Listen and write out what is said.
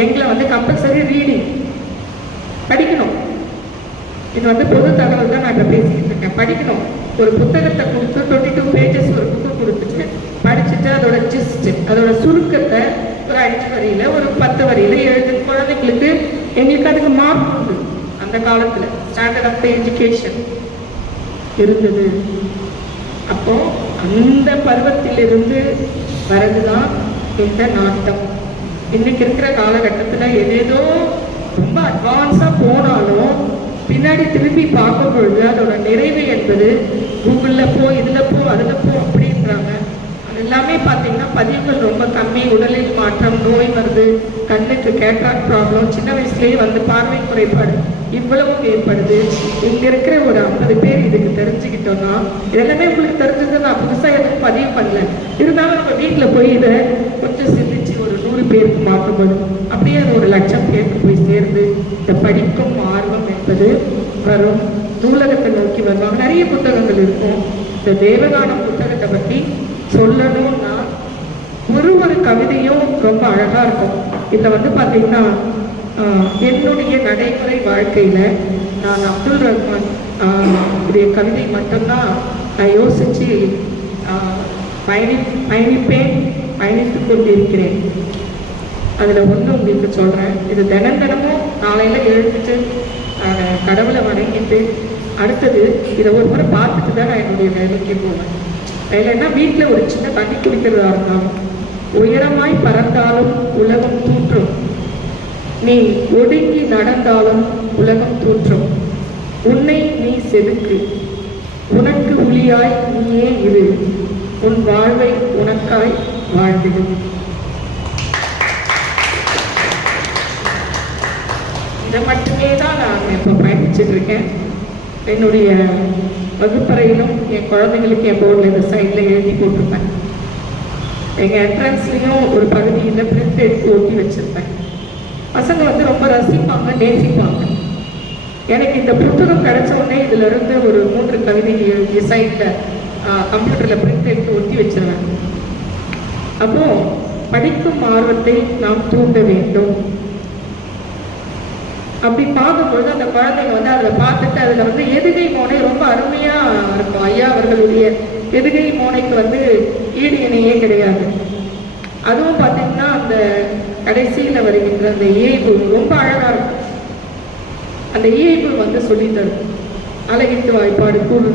எங்களை வந்து compulsory reading படிக்கணும். இது வந்து பொது தகவல் தான் நான் இப்போ பேசிக்கிட்டு இருக்கேன். படிக்கணும். ஒரு புத்தகத்தை கொடுத்து டுவெண்ட்டி டூ பேஜஸ் ஒரு புக்கு கொடுத்துட்டு படிச்சுட்டு அதோட ஜிஸ்ட் அதோட சுருக்கத்தை ஒரு அஞ்சு வரியில ஒரு பத்து வரியில எழுது குழந்தைங்களுக்கு எங்களுக்கு அதுக்கு மார்க் உண்டு. அந்த காலத்துல ஸ்டாண்டர்ட் ஆஃப் எஜுகேஷன் இருந்தது. அப்போ அந்த பருவத்திலிருந்து வரதுதான் இந்த நாட்டம். இன்னைக்கு இருக்கிற காலகட்டத்தில் ஏதேதோ ரொம்ப அட்வான்ஸாக போனாலும் பின்னாடி திரும்பி பார்க்கும் பொழுது அதோட நிறைவு என்பது கூகுளில் போ இதில் போ அதில் போ அப்படின்றாங்க. அது எல்லாமே பார்த்தீங்கன்னா பதிவுகள் ரொம்ப கம்மி. உடலில் மாற்றம் நோய் வருது கண்ணுக்கு கேட்ராக் ப்ராப்ளம் சின்ன வயசுலேயே வந்து பார்வை குறைபாடு இவ்வளவும் ஏற்படுது. இங்கே இருக்கிற ஒரு ஐம்பது பேர் இதுக்கு தெரிஞ்சுக்கிட்டோம்னா எல்லாமே உங்களுக்கு தெரிஞ்சது நான் புதுசாக எதுவும் பதிவு பண்ணல. இருந்தாலும் நம்ம வீட்டில் போய் இதை கொஞ்சம் சிந்தி பேருக்கு மாற்றப்படும் அப்படியே அது ஒரு லட்சம் பேருக்கு போய் சேர்ந்து இந்த படிக்கும் ஆர்வம் என்பது வரும். நூலகத்தை நோக்கி வருவாங்க. நிறைய புத்தகங்கள் இருக்கும். இந்த தேவகானம் புத்தகத்தை பற்றி சொல்லணும்னா ஒரு ஒரு கவிதையும் ரொம்ப அழகா இருக்கும். இதில் வந்து பார்த்திங்கன்னா என்னுடைய நடைமுறை வாழ்க்கையில நான் அப்துல் ரஹ்மான் உடைய கவிதை மட்டும்தான் நான் யோசிச்சு பயணி பயணிப்பேன் பயணித்துக் கொண்டிருக்கிறேன். அதுல ஒன்று உங்களுக்கு சொல்றேன். இது தினம் தினமும் காலையில எழுந்துட்டு கடவுளை வணங்கிட்டு அடுத்தது இதை ஒரு முறை பார்த்துட்டு தான் நான் என்னுடைய வேலைக்கு போவேன். வேலைன்னா வீட்டில் ஒரு சின்ன தண்ணி குடிக்கிறதா இருந்தாலும் உயரமாய் பறந்தாலும் உலகம் தூற்றும். நீ ஒடுங்கி நடந்தாலும் உலகம் தூற்றும். உன்னை நீ செதுக்கு. உனக்கு ஒளியாய் நீயே இரு. உன் வாழ்வை உனக்காய் வாழ்ந்திடு. இதை மட்டுமே தான் நான் இப்போ பயணிச்சுட்டு இருக்கேன் என்னுடைய வகுப்பறையிலும் என் குழந்தைங்களுக்கு என் போர்டில் இந்த சைடில் எழுதி போட்டிருப்பேன். எங்கள் என்ட்ரன்ஸ்லேயும் ஒரு பகுதியில் பிரிண்ட் எடுத்து ஒட்டி வச்சுருப்பேன். பசங்க வந்து ரொம்ப ரசிப்பாங்க நேசிப்பாங்க. எனக்கு இந்த புத்தகம் கிடைச்ச உடனே இதிலிருந்து ஒரு மூன்று கவிதை எழுதி சைட்டில் கம்ப்யூட்டரில் பிரிண்ட் எடுத்து ஒட்டி வச்சிருவேன். அப்போ படிக்கும் ஆர்வத்தை நாம் தூண்ட வேண்டும். அப்படி பார்க்கும்பொழுது அந்த குழந்தைங்க வந்து அதில் பார்த்துட்டு அதில் வந்து எதுகை மோனை ரொம்ப அருமையாக இருக்கும். ஐயா அவர்களுடைய எதுகை மோனைக்கு வந்து ஈடு இணையே கிடையாது. அதுவும் பார்த்தீங்கன்னா அந்த கடைசியில் வருகின்ற அந்த இயைபு ரொம்ப அழகாக இருக்கும். அந்த இயைபு வந்து சொல்லித் தரும் அழகிட்டு வாய்ப்பாடு கூடுது.